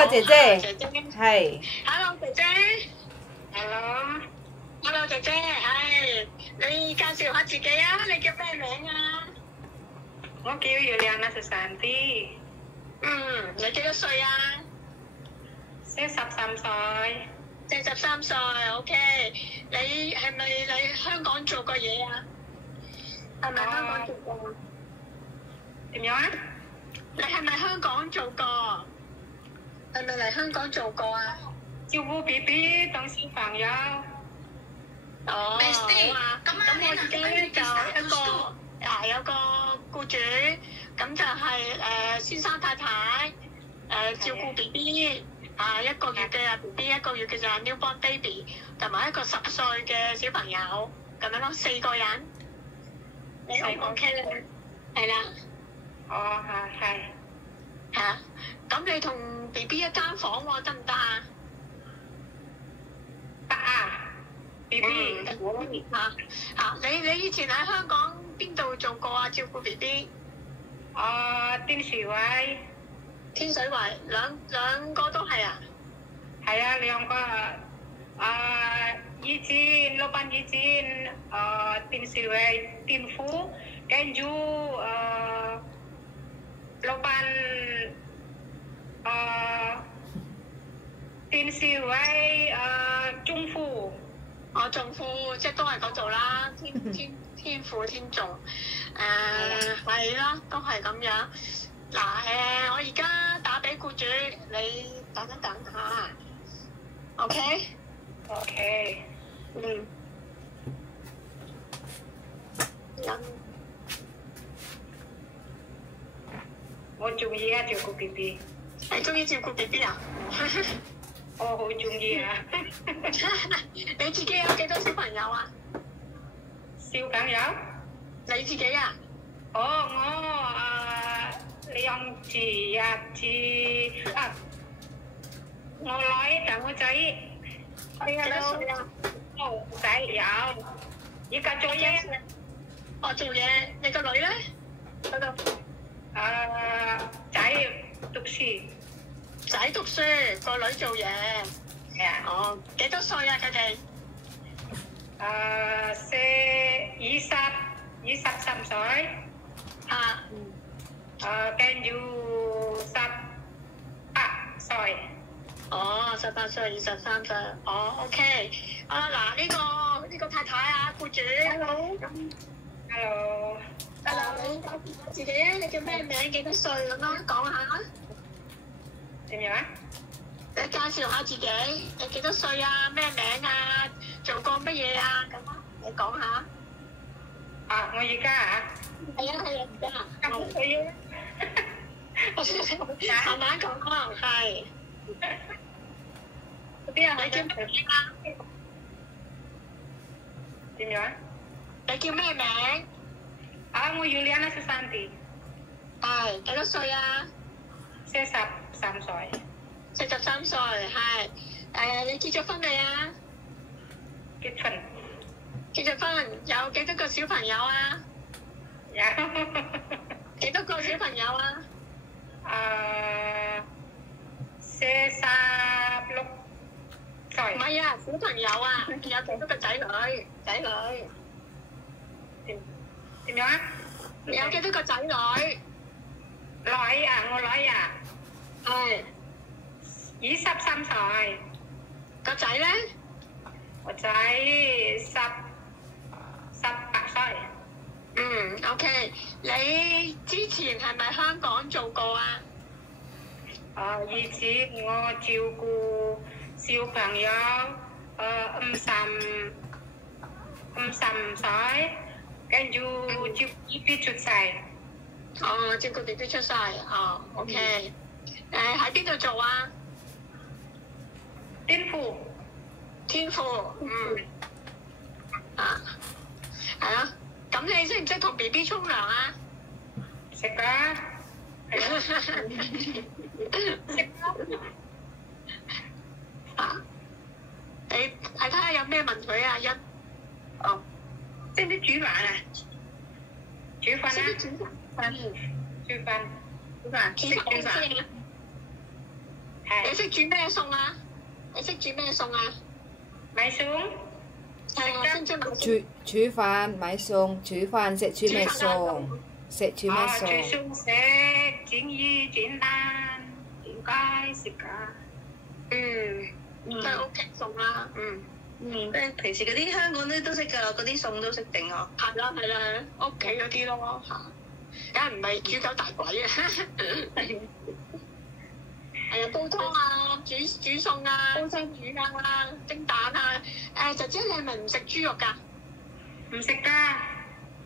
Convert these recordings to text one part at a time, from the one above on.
個姐姐，姐姐係 ，Hello 姐姐，Hello 姐姐，你介紹下自己啊，你叫咩名啊？我叫Yuliana Susanti，你幾多歲啊43歲。 43歲 ，OK。你係咪嚟香港做過嘢啊？係咪香港做過？點樣啊？你係咪香港做過？係咪嚟香港做過啊？照顧 BB 當小朋友。哦，好啊。咁我自己咧就有個僱主，咁就係先生太太照顧 BB。1個月嘅 BB， 1個月嘅就係 newborn baby， 同埋一個10歲嘅小朋友，咁樣咯，4個人。你 OK 咧？係啦。哦，係。係啊，咁你同 BB 一間房喎，得唔得啊？得啊 ，BB。你以前喺香港邊度做過啊？照顧 BB？天水圍。天水圍兩個都係啊？係啊，兩個以前老闆以前天水圍天府，跟住老闆天水圍中府。中府即係都係嗰度啦，天府天眾係啦，都係咁樣。嗱我而家打俾僱主，你等一等下 ，OK？ OK。我中意啊，照顧 BB。你中意照顧 BB 啊？我好中意啊！你自己有幾多小朋友啊？小朋友？你自己啊？我兩次一次我女同我仔。幾多歲啊？仔有，而家做嘢。做嘢。你個女咧？嗰度。仔讀書。仔讀書，個女做嘢。係啊。幾多歲啊？佢哋23歲。跟住18歲。18歲、23歲。OK。嗱，呢個太太啊，僱主。Hello。你介紹下自己啊，你叫咩名？幾多歲咁樣講下。點樣啊？你介紹下自己，你幾多歲啊？咩名啊？做過乜嘢啊？咁啊，你講下。我而家啊？係啊，而家。咁佢慢慢講可能係。你叫咩名啊？點樣？你叫咩名？我Yuliana Susanti。係幾多歲啊43歲。43歲，係。你結咗婚未啊？結婚。結咗婚，有幾多個小朋友啊？有。幾多個小朋友啊？46歲。唔係啊，小朋友啊，有幾多個仔女？點樣啊？有幾多個仔女？我女啊。係。23歲。個仔咧？個仔18歲。OK。你之前係咪香港做過啊？以前我照顧小朋友55歲，跟住照顧 BB 出世。照顧 BB 出世。OK。喺邊度做啊？天父。係啊。咁你識唔識同 BB 沖涼啊？識㗎。你睇下有咩問佢啊？識唔識煮飯啊？煮飯啊？煮飯。煮飯。煮飯。你識煮咩餸啊？你識煮咩餸啊？買餸。識唔識買餸？煮飯買餸，煮飯識煮咩餸？識煮咩餸？煮餸食，煎魚、煎蛋，點解食㗎？都係屋企餸啦。即係平時嗰啲香港啲都識㗎啦，嗰啲餸都識整嗬。係啦，屋企嗰啲咯嚇，梗係唔係煮狗大鬼啊！係啊，煲湯啊，煮餸啊，煲生魚啊，蒸蛋啊。姐姐你係咪唔食豬肉㗎？唔食㗎。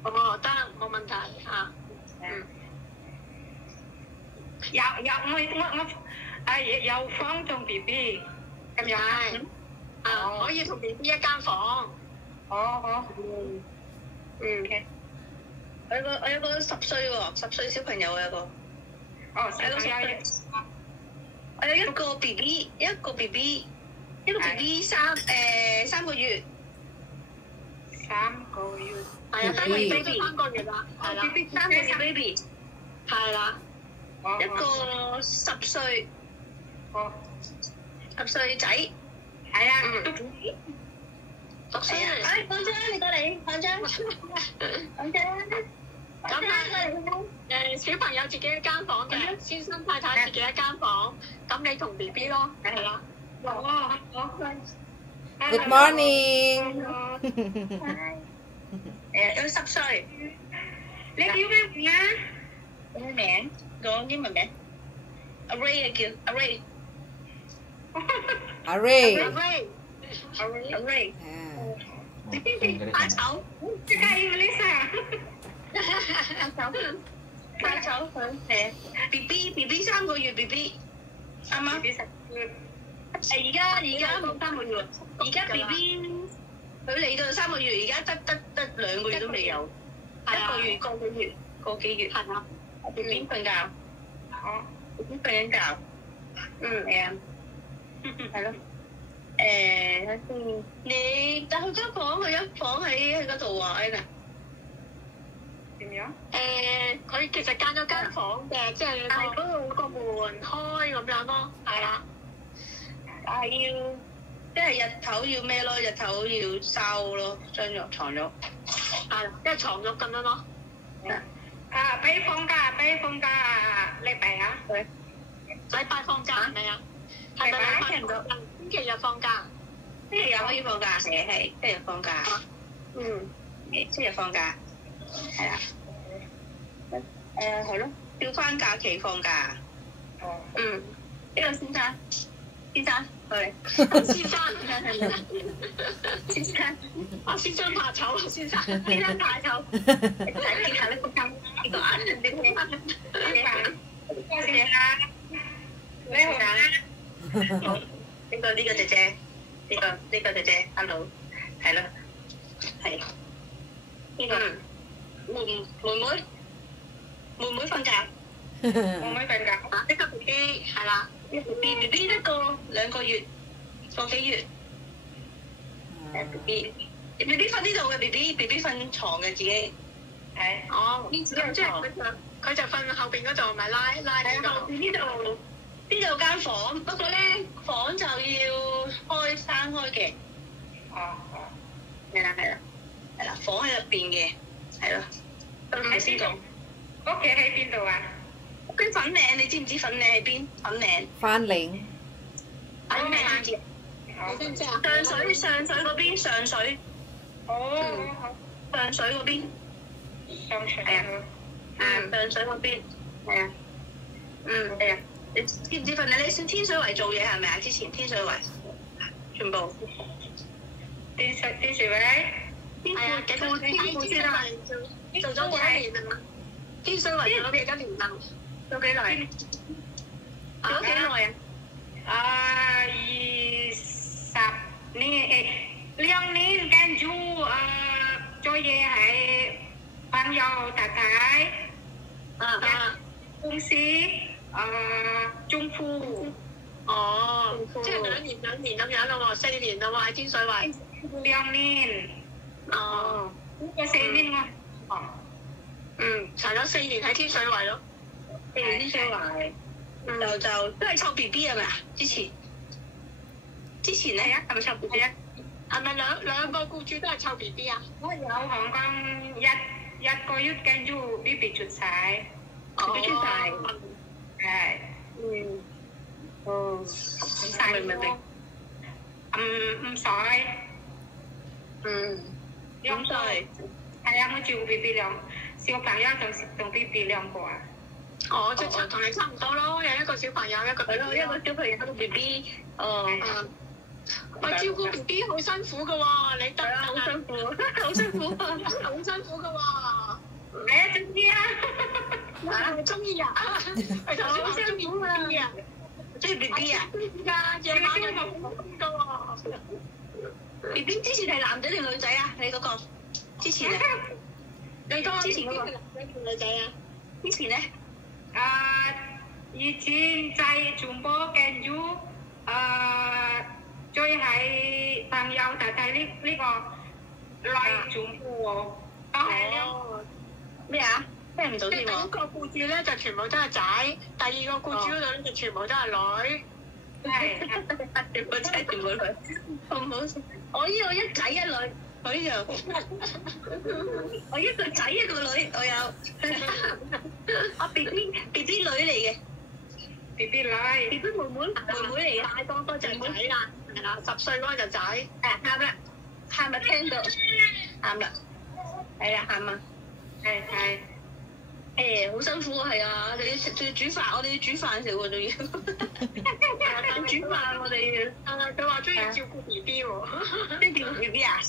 哦，得，冇問題嚇。有房同 BB 咁樣。可以同 BB 一間房。我有個10歲喎，10歲小朋友有個。我有一個 BB， 一個 BB 3個月。3個月。係啊，3個月啦，係啦。3個月 baby。係啦。一個10歲。10歲仔。係啊。讀書。放張你過嚟，放張。咁小朋友自己一間房嘅，先生太太自己一間房，咁你同 BB 咯，係啦。Good morning。有10歲。你叫咩名啊？咩名？講英文名。Array 叫 Array。Array。怕醜。即係要 Lisa。怕醜佢BB 3個月 BB 啱嗎？而家冇3個月，而家 BB 佢嚟到3個月，而家得2個月都未有，1個月個幾月。係啊。BB 瞓覺。BB 瞓緊覺。係啊。係咯。睇先，你但佢間房，佢一房喺嗰度啊 ，Anna。點樣？佢其實間咗間房嘅，即係嗰度個門開咁樣咯，係啦。但係即係日頭要咩咯？日頭要收咯，張床褥。係，即係床褥咁樣咯。俾放假禮拜啊？禮拜放假係咪啊？係咪禮拜放假？星期日放假。星期日可以放假，係星期日放假。星期日放假，係啦。係咯，要翻假期放假。呢個先生，係。先生怕醜啊！先生怕醜。睇見下呢個金呢個眼睛啲咩？你好。呢個姐姐，呢個姐姐 ，hello， 係咯，係。呢個妹妹瞓覺。妹妹瞓覺。呢個 BB 係啦。BB 一個2個月，個幾月。BB 瞓呢度嘅 BB 瞓床嘅自己。係。哦。咁即係佢就瞓後邊嗰度，咪拉喺後邊呢度間房，不過咧房就要閂開嘅。係啦，房喺入邊嘅，係咯。喺先講。屋企喺邊度啊？屋企粉嶺，你知唔知粉嶺喺邊？粉嶺。番嶺。粉嶺知唔知？你知唔知啊？上水嗰邊，上水。上水嗰邊。係啊。上水嗰邊。係啊。係啊。你知唔知份？你上天水圍做嘢係咪啊？之前天水圍全部天水圍，係啊，天水圍做咗幾多年啊？天水圍做咗幾多年啊？做幾耐？做幾耐啊？20年2年跟住做嘢喺朋友太太公司。中富。即係兩年咁樣咯喎，4年咯喎喺天水圍。2年。4年喎。係咯，4年喺天水圍咯。4年天水圍。就都係湊 B B 係咪啊？之前咧係咪湊 B B 咧？係咪兩個僱主都係湊 B B 啊？我有香港一個月跟住 B B 出世，B B 出世，係，唔使咯，5歲，2歲，係啊，我照顧 B B 小朋友同 B B 兩個啊。哦，即係同你差唔多咯，有一個小朋友，一個 B B。一個小朋友一個 B B。喂，照顧 B B 好辛苦噶喎，你得好辛苦，好辛苦，好辛苦噶喎。係啊，中意啊！係咪中意啊？係頭先話中意 B B 啊？中意 B B 啊？㗎，夜晚又好辛噶喎。B B 之前係男仔定女仔啊？你嗰個之前啊？你嗰個之前嗰個男仔定女仔啊？之前咧？以前在中國跟住最係朋友就係呢個來中國都係呢咩啊？聽唔到即添喎。係第一個僱主咧就全部都係仔，第二個僱主嗰度咧就全部都係女。係全部仔全部女，好唔好？我呢個一仔一女，我呢度我一個仔一個女，我有我 B B 女嚟嘅 B B 女 ，B B 妹嚟嘅，大個嗰就係仔啦，係啦，10歲嗰個就仔。喊啦，喊啦，聽到喊啦，係啊，喊啊，係。誒好辛苦啊，係啊，我哋要煮飯，我哋要煮飯食喎，仲要煮飯，我哋要。佢話中意照顧 B B 喎，即係照顧 B B 啊？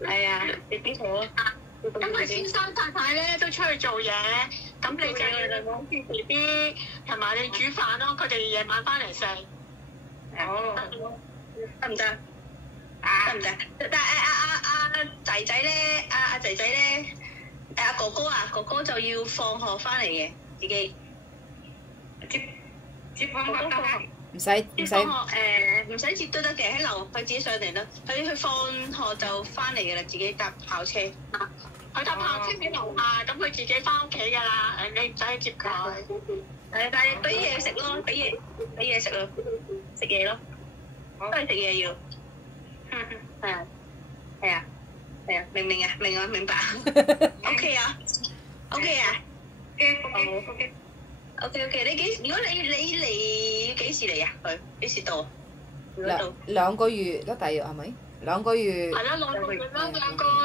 係啊，B B 好啊。因為先生太太咧都出去做嘢，咁你就要顧住 B B，同埋你煮飯咯，佢哋夜晚翻嚟食。哦，得唔得？得唔得？但係仔仔咧，阿仔仔咧。阿哥哥就要放學翻嚟嘅，自己接放學都係唔使放學唔使接都得嘅，喺樓佢自己上嚟啦。佢放學就翻嚟嘅啦，自己搭校車。佢搭校車喺樓下，咁佢自己翻屋企㗎啦。你唔使去接佢。但係俾嘢食咯，俾嘢食咯，食嘢咯，都係食嘢要。係啊。係啊，明啊，明白。OK 啊，OK 啊，OK。如果你嚟幾時嚟啊？佢幾時到？兩個月咯，大約係咪？2個月。係啦，2個月啦，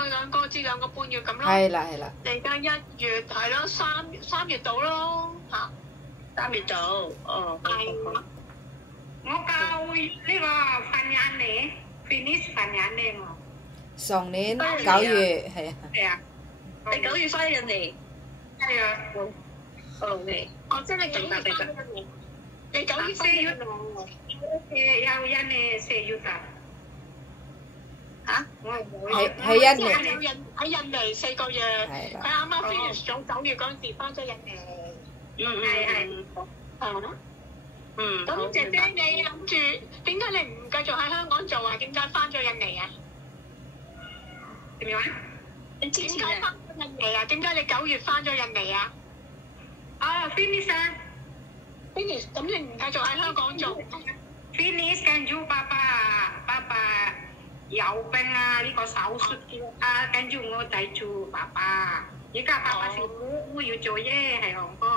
兩個至2個半月咁咯。係啦。嚟緊1月係咯，3月到咯嚇。3月到，哦。係。我教呢個訓練你 finish 訓練你我。上年9月係啊。係啊。你9月翻印尼？係啊。OK。哦，即係你9月翻印尼。你9月翻印尼。有印尼4月啊。嚇？我喺印尼。喺印尼4個月。係啦。佢啱啱 finish 咗9月嗰陣時翻咗印尼。係。咁姐姐你諗住點解你唔繼續喺香港做啊？點解翻咗印尼啊？點樣？你點解翻咗印尼啊？點解你9月翻咗印尼啊？finish 啊 ，finish，咁你唔繼續喺香港做 ？finish 跟住爸爸有病啊，呢個手術啊，跟住我睇住爸爸。而家爸爸我要做嘢喺香港。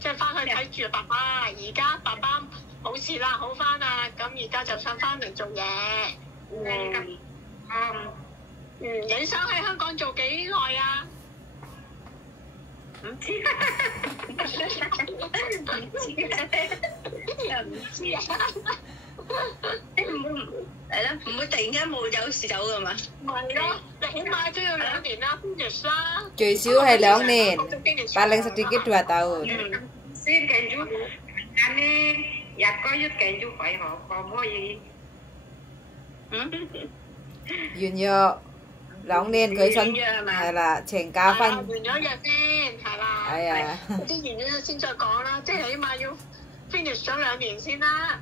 即係翻去睇住爸爸。而家爸爸冇事啦，好翻啦，咁而家就想翻嚟做嘢。你想喺香港做幾耐啊？唔知啊。又唔知啊。係咯，唔會突然間有事走噶嘛？唔係咯，你起碼都要2年啦 finish 啦。最少係2年，paling sedikit 2 tahun。先跟住呢1個月跟住開學，可唔可以？完約2年佢新係啦，請假分。完咗約先，係啦。係啊。啲完咗先再講啦，即係起碼要 finish 咗2年先啦。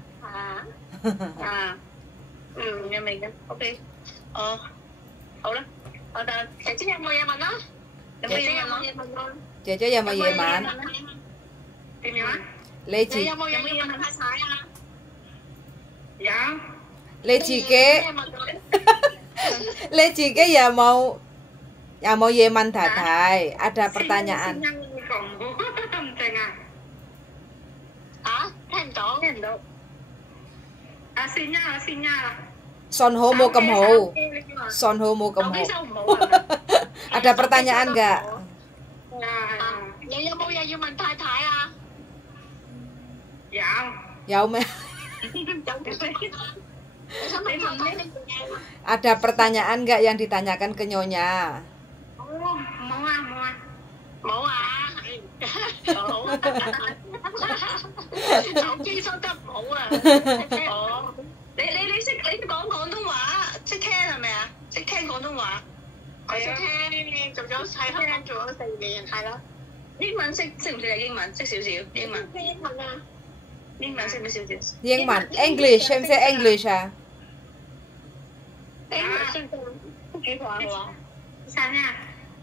明嘅 ，OK。哦，好啦，我就姐姐有冇嘢問啊？有冇嘢問咯？姐姐有冇嘢問？點樣啊？你你有冇嘢要問太太啊？有。你自己有冇嘢問太太？Ada pertanyaan.聽唔到。信號冇咁好，信號冇咁好。Ada pertanyaan nggak? 你有冇嘢要問太太啊？有咩？Ada pertanyaan nggak yang ditanyakan ke Nyonya? 冇啊。手機收得唔好啊。你識講廣東話，識聽係咪啊？識聽廣東話。我識聽，做咗喺香港做咗4年，係咯。英文識唔識啊？英文識少少英文。英文啊？英文識唔識少少？英文 English 識唔識 English 啊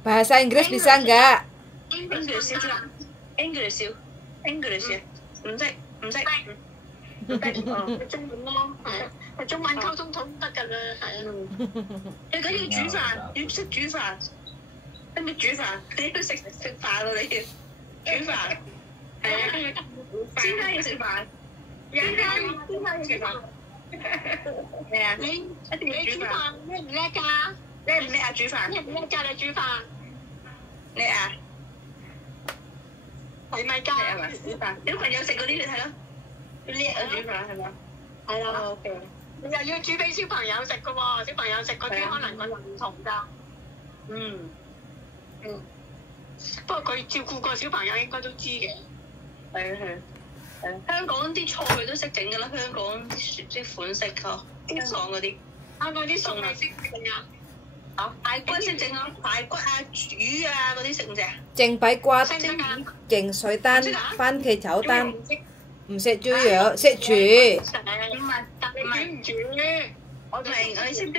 ？Bahasa Inggris bisa nggak? English 唔識。中文咯，係啊，係中文溝通得㗎啦，係啊。最緊要煮飯，要識煮飯，識唔識煮飯？你要食飯咯，你要煮飯。係啊，先生要食飯，先生要食飯。咩啊？你煮飯叻唔叻㗎？叻唔叻啊？煮飯叻唔叻㗎？你煮飯叻啊？係咪㗎？係咪煮飯？小朋友食嗰啲你睇咯。叻啊！煮飯係咪？係啦。OK。你又要煮俾小朋友食嘅喎，小朋友食嗰啲可能個人唔同㗎。不過佢照顧個小朋友應該都知嘅。係。香港啲菜佢都識整㗎啦，香港啲款式嗬，香港嗰啲。香港啲餸你識整啊？排骨識整啊，排骨啊、魚啊嗰啲識唔識啊？蒸排骨、蒸水蛋、番茄炒蛋。唔識煮嘢，識煮。唔煮。我哋識唔識煮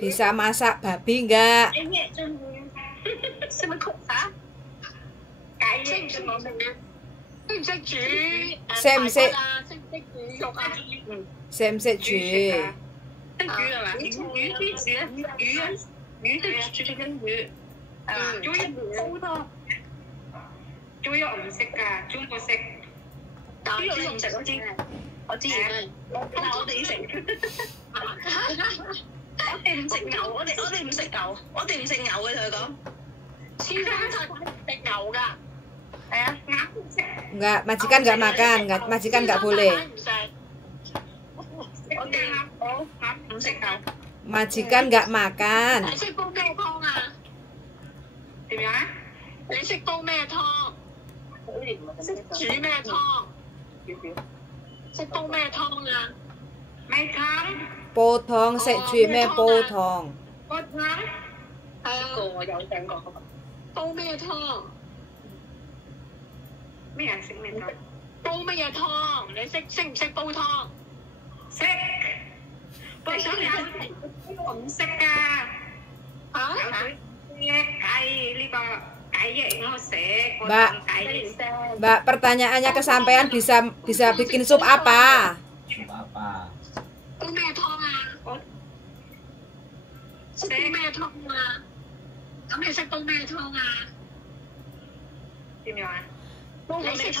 ？Bisa masak babi nggak? 識唔識 cook 嚇？識唔識講咩？識唔識煮？識唔識？識唔識煮肉啊？識唔識煮？識煮係嘛？魚先煮咧，魚都煮緊魚，係嘛？煮一煲多。豬肉唔識㗎，中國識。豬肉你唔食我知，我知。但係我哋食。我哋唔食牛，我哋唔食牛，我哋唔食牛嘅同佢講。先生太太食牛㗎。係啊，鴨唔食。Nggak, majikan nggak makan, majikan nggak boleh. 我哋鴨唔食牛。Majikan nggak makan. 你識煲咩湯啊？點樣啊？你識煲咩湯？識煮咩湯？識煲咩湯啊？米湯。煲湯識煮咩煲湯？煲湯。係啊。我有聽過。煲咩湯？咩人食咩湯？煲乜嘢湯？你識唔識煲湯？識。煲湯我唔識㗎。嚇？雞呢個。Mbak, pertanyaannya kesampaian bisa bikin sup apa? Sup apa? 煲咩湯啊？識煲咩湯啊？咁你識煲咩湯啊？點樣啊？煲咩湯？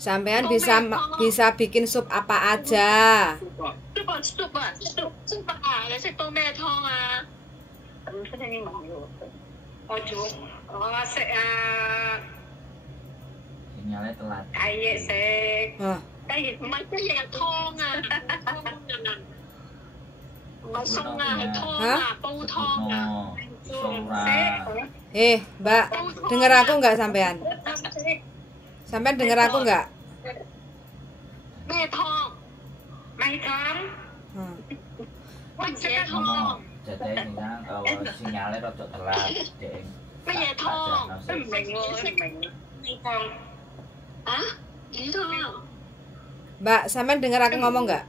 Sampean bisa bikin sup apa aja? Sup啊！你識煲咩湯啊？唔識聽英文嘅喎，我識啊。Sinyalnya telat. 雞翼食。雞翼唔係雞翼係湯啊，唔係餸啊，係湯啊，煲湯啊。Mbak, dengar aku nggak sampean? Sampean dengar aku nggak? 咩湯？米湯。乜嘢湯？Jadi sinyalnya rada telat. 乜嘢湯？唔明喎，唔明。米湯。啊？魚湯。Mbak, sampean dengar aku ngomong nggak?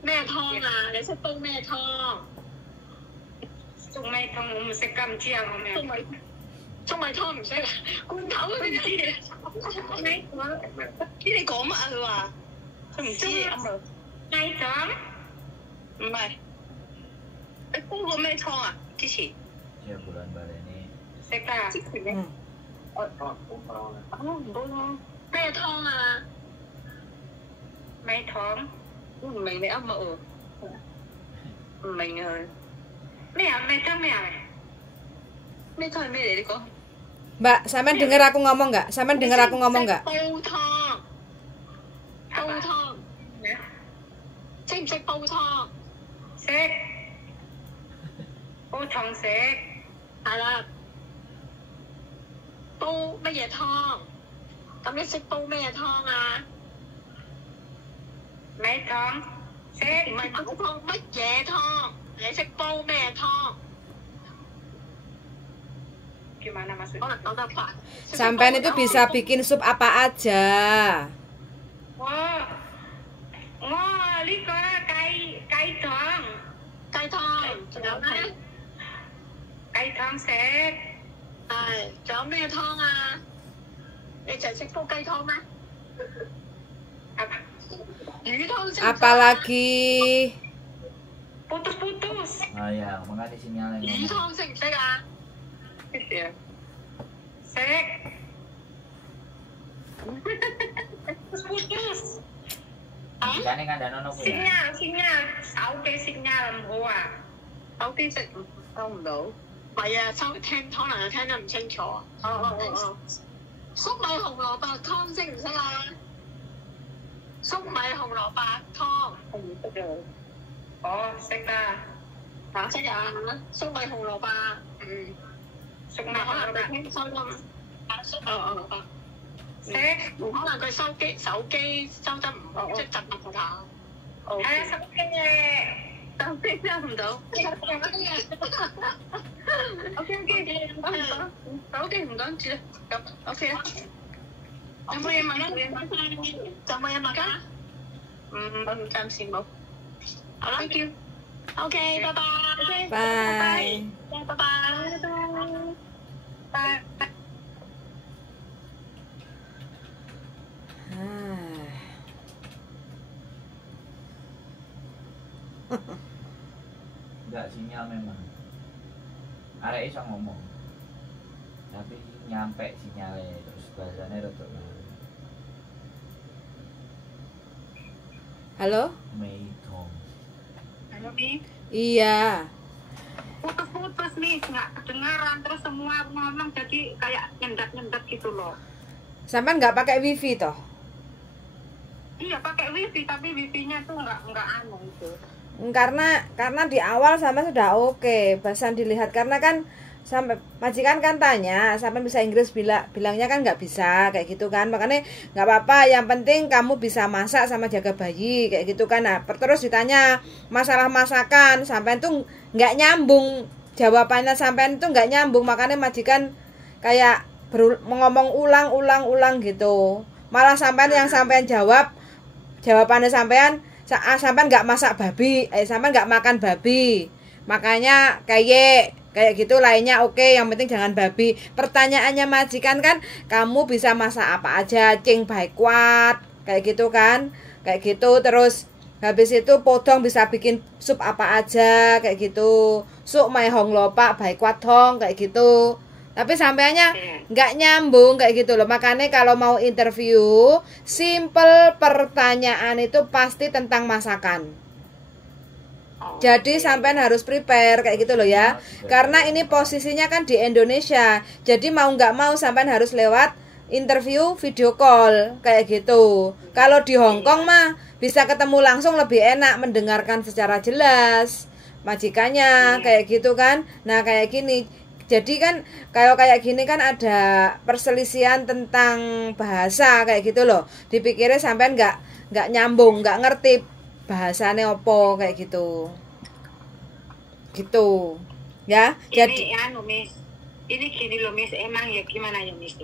咩湯啊？你識煲咩湯？粥米湯。湯我唔識㗎，唔知啊我咩？粟米湯唔識，罐頭嗰啲嘢。知你講乜啊？佢話佢唔知啊。米湯唔係，你煲過咩湯啊？之前 Dia bulan balik ini. 識㗎。之前咧，嗯，唔煲湯，咩湯啊？米湯我唔明你噏乜喎？唔明啊佢。咩啊？米湯咩啊？咩湯係咩嚟？你講。Mbak, sampean dengar aku ngomong nggak? Sampean dengar aku ngomong nggak? 煲湯，煲湯，識唔識煲湯？識。煲湯識。係啦，煲乜嘢湯？咁你識煲咩湯啊？米湯識。唔係煲湯，乜嘢湯？你識煲咩湯？ Gimana 可 maksudnya? 能講得快。 Sampean itu bisa bikin sup apa aja. Wah, wah, ini kok kai thong. 雞湯，仲有咩？ Kai thong識。係，仲有咩湯啊？你淨係識煲雞湯咩？ Apa? 魚湯識唔識？ Apalagi Putus-putus. Oh ya, makanya sinyalnya 魚 ngomong. 湯識唔識啊？ 識啊。 Sek. Putus-putus. Ikannya kan ada nono punya. Sinyal. Sauke sinyal mbuah. 手機識收唔到。唔係啊，可能聽得唔清楚。哦。粟米紅蘿蔔湯識唔識啊？粟米紅蘿蔔湯我唔識啊。哦，識啦。識啊？粟米紅蘿蔔，熟唔係可能佢聽收音。粟米紅蘿蔔。識。唔可能佢手機收得唔好，即係震唔到。係啊，手機嘅。手機收唔到。OK，手機唔講住啦。咁 OK 啦。有冇嘢問啊？有冇嘢問啊？暫時冇。好啦 Thank you。 ，OK，拜拜。 bye. 拜拜。拜。 Enggak sinyal memang. Arek iso ngomong. Tapi nyampe sinyalnya terus bahasanya rodok. Halo? Meitong. Halo, Mi. Iya. Putus-putus nih, nggak kedengaran. Terus semua ngomong jadi kayak nyendat-nyendat gitu loh. Sampean nggak pakai wifi toh? Iya, pakai wifi, tapi wifi-nya tuh nggak anu itu. Karena di awal sampai sudah oke, bahasan dilihat karena kan sampai majikan kan tanya sampai bisa Inggris bilangnya kan nggak bisa kayak gitu kan, makanya nggak apa-apa, yang penting kamu bisa masak sama jaga bayi kayak gitu kan. Nah terus ditanya masalah masakan, sampai tuh nggak nyambung jawabannya, sampai itu nggak nyambung, makanya majikan kayak ngomong ulang gitu, malah sampai yang sampean jawabannya sampean nggak masak babi, sampean nggak makan babi, makanya kayak gitu lainnya oke, yang penting jangan babi. Pertanyaannya majikan kan kamu bisa masak apa aja, cing baik kuat kayak gitu kan, kayak gitu. Terus habis itu podong bisa bikin sup apa aja kayak gitu, sup mai hong lopak baik kuat hong kayak gitu. Tapi sampainya nggak nyambung kayak gitu loh. Makanya kalau mau interview, simple pertanyaan itu pasti tentang masakan. Jadi sampean harus prepare kayak gitu loh ya. Karena ini posisinya kan di Indonesia. Jadi mau nggak mau sampean harus lewat interview video call kayak gitu. Kalau di Hong Kong mah bisa ketemu langsung, lebih enak mendengarkan secara jelas majikannya kayak gitu kan. Nah kayak gini. Jadi kan kalau kayak gini kan ada perselisihan tentang bahasa kayak gitu loh. Dipikirnya sampean nggak nyambung, nggak ngerti bahasanya opo kayak gitu. Gitu. Ya. Jadi anu Miss. Ini gini loh Miss, emang ya gimana ya Miss?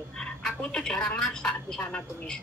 Aku tuh jarang masak di sana tuh Miss.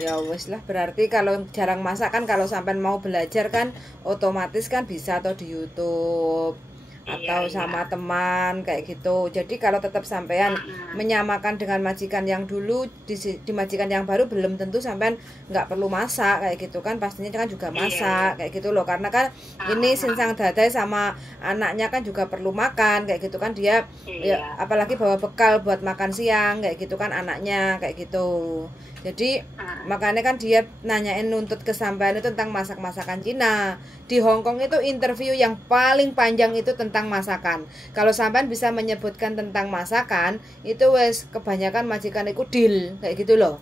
ya wes lah, berarti kalau jarang masak kan kalau sampean mau belajar kan otomatis kan bisa atau di YouTube. atau sama teman kayak gitu. Jadi kalau tetap sampean menyamakan dengan majikan yang dulu di majikan yang baru belum tentu sampean nggak perlu masak kayak gitu kan, pastinya kan juga masak kayak gitu loh, karena kan ini Sinsang Dadai sama anaknya kan juga perlu makan kayak gitu kan, dia ya, apalagi bawa bekal buat makan siang kayak gitu kan anaknya kayak gitu. Jadi makanya kan dia nanyain nuntut kesampaian itu tentang masak-masakan Cina. Di Hong Kong itu interview yang paling panjang itu tentang masakan. Kalau sampean bisa menyebutkan tentang masakan, itu wes kebanyakan majikan itu deal kayak gitu loh.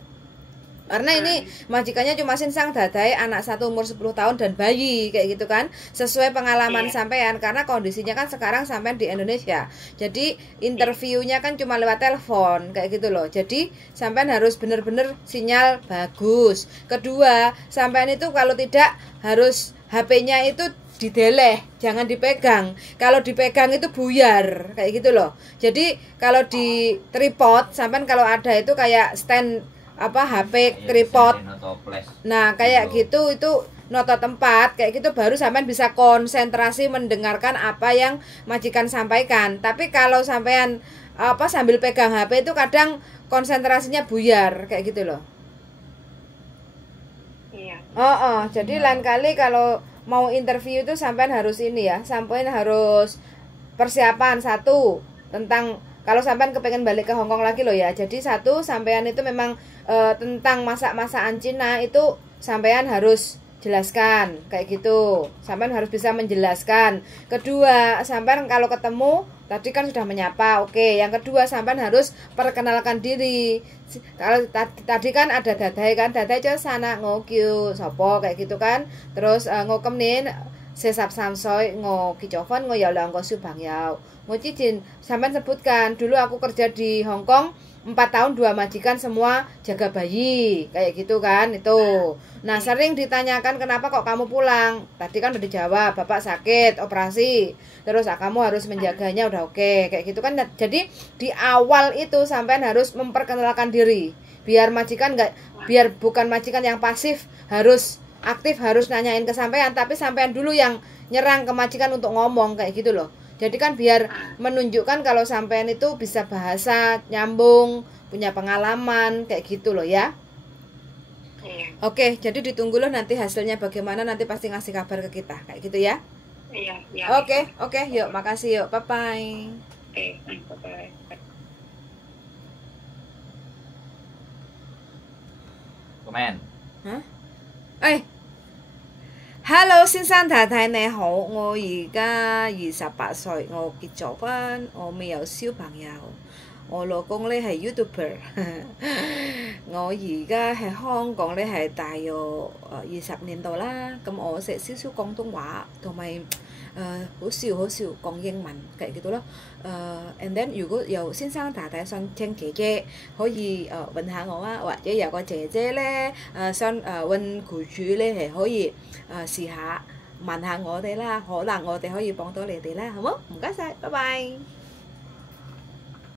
Karena ini majikannya cuma Sinsang Dadai, anak satu umur 10 tahun dan bayi kayak gitu kan, sesuai pengalaman sampean, karena kondisinya kan sekarang sampean di Indonesia. Jadi interviewnya kan cuma lewat telepon kayak gitu loh. Jadi sampean harus bener-bener sinyal bagus. Kedua, sampean itu kalau tidak harus HP-nya itu dideleh, jangan dipegang. Kalau dipegang itu buyar kayak gitu loh. Jadi kalau di tripod, sampean kalau ada itu kayak stand apa HP tripod. Nah, kayak gitu itu noto tempat kayak gitu baru sampean bisa konsentrasi mendengarkan apa yang majikan sampaikan. Tapi kalau sampean apa sambil pegang HP itu kadang konsentrasinya buyar kayak gitu loh. Iya. Jadi lain kali kalau mau interview itu sampean harus ini ya, sampean harus persiapan satu tentang kalau sampean kepengen balik ke Hong Kong lagi loh ya. Jadi satu, sampean itu memang tentang masak-masakan Cina itu sampean harus jelaskan kayak gitu. Sampean harus bisa menjelaskan. Kedua, sampean kalau ketemu tadi kan sudah menyapa. Oke, yang kedua sampean harus perkenalkan diri. Kalau tadi kan ada Dadai kan, Dadai aja sana ngokyu sopo kayak gitu kan. Terus ngokemin sesap samsoy ngo kicofan ngo yaulang ngo subang yau. Ngo cicin sampean sebutkan dulu aku kerja di Hong Kong 4 tahun 2 majikan semua jaga bayi kayak gitu kan itu. Nah sering ditanyakan kenapa kok kamu pulang, tadi kan udah dijawab bapak sakit operasi, terus kamu harus menjaganya udah oke kayak gitu kan. Jadi di awal itu sampean harus memperkenalkan diri biar majikan nggak, biar bukan majikan yang pasif harus aktif, harus nanyain ke sampean, tapi sampean dulu yang nyerang ke majikan untuk ngomong kayak gitu loh. Jadi kan biar menunjukkan kalau sampean itu bisa bahasa, nyambung, punya pengalaman kayak gitu loh ya. Oke, jadi ditunggu loh nanti hasilnya bagaimana, nanti pasti ngasih kabar ke kita kayak gitu ya. Oke, yuk makasih yuk, bye bye. Bye-bye. Komen. Hello， 先生太太你好，我而家28歲，我結咗婚，我未有小朋友，我老公呢係 YouTuber， 我而家喺香港呢係大約20年度啦，咁我識少少廣東話同埋好少講英文kayak gitu loh. And then 如果有先生太太想請姐姐可以問下我啊，或者有個姐姐咧想問僱主咧係可以試下問下我哋啦，可能我哋可以幫到你哋啦，好冇？唔該晒，拜拜。